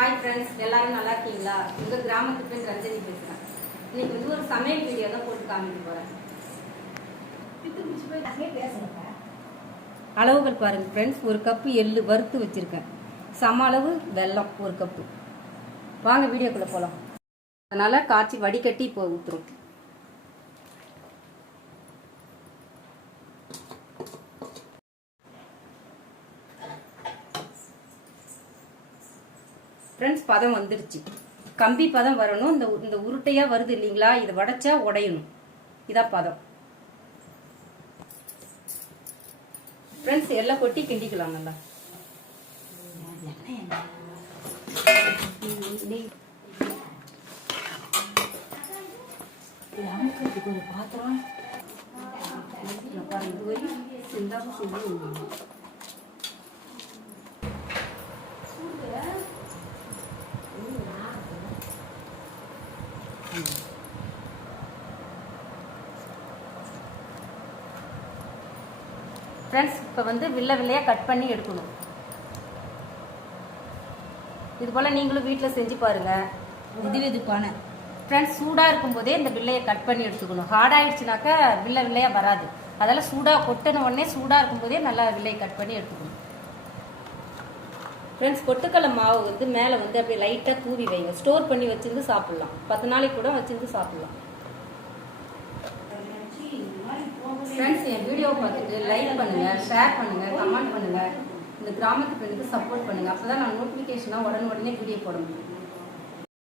Hi friends எல்லாரும் நல்லா இருக்கீங்களா? உங்க கிராமத்து பெண் ரஞ்சனி பேசுறேன். இன்னைக்கு வந்து ஒரு சமையல் வீடியோ தான் போட்டு காமிக்க போறேன். அளவுகள் பாருங்க ஃப்ரெண்ட்ஸ் ஒரு கப்பு எள்ளு வறுத்து வச்சிருக்கேன். சம அளவு வெல்லம் ஒரு கப்பு வாங்க வீடியோக்குள்ள போலாம். அதனால காய்ச்சி வடிகட்டி இப்போ ஊத்துறோம். ஃப்ரெண்ட்ஸ் பதம் வந்துருச்சு. கம்பி பதம் வரணும். இந்த இந்த உருட்டையா வருது இல்லைங்களா? இதை வடைச்சா உடையணும். இதான் பதம். ஃப்ரெண்ட்ஸ் எல்லாம் கொட்டி கிண்டிக்கலாம் நல்லா பாத்திரம். இது வரையும் சிந்தாப்பு சுடு ஃப்ரெண்ட்ஸ் இப்போ வந்து வில்ல வில்லையாக கட் பண்ணி எடுக்கணும். இது போல் நீங்களும் வீட்டில் செஞ்சு பாருங்கள் வெது வெதுப்பான ஃப்ரெண்ட்ஸ் சூடாக இருக்கும்போதே இந்த வில்லையை கட் பண்ணி எடுத்துக்கணும். ஹார்ட் ஆயிடுச்சுனாக்கா வில்ல வில்லையாக வராது. அதெல்லாம் சூடாக கொட்டின உடனே சூடாக இருக்கும்போதே நல்லா வில்லையை கட் பண்ணி எடுத்துக்கணும். ஃப்ரெண்ட்ஸ் பொட்டுக்கடலை மாவு வந்து மேலே வந்து அப்படியே லைட்டாக தூவி வைங்க. ஸ்டோர் பண்ணி வச்சுருந்து சாப்பிட்லாம். பத்து நாளைக்கு கூட வச்சுருந்து சாப்பிட்லாம். ஃப்ரெண்ட்ஸ் என் வீடியோவை பார்த்துட்டு லைக் பண்ணுங்கள் ஷேர் பண்ணுங்கள் கமெண்ட் பண்ணுங்கள் இந்த கிராமத்து பெண்ணுக்கு சப்போர்ட் பண்ணுங்கள் அப்போ தான் நான் நோட்டிஃபிகேஷனாக உடனே உடனே வீடியோ போட முடியும்.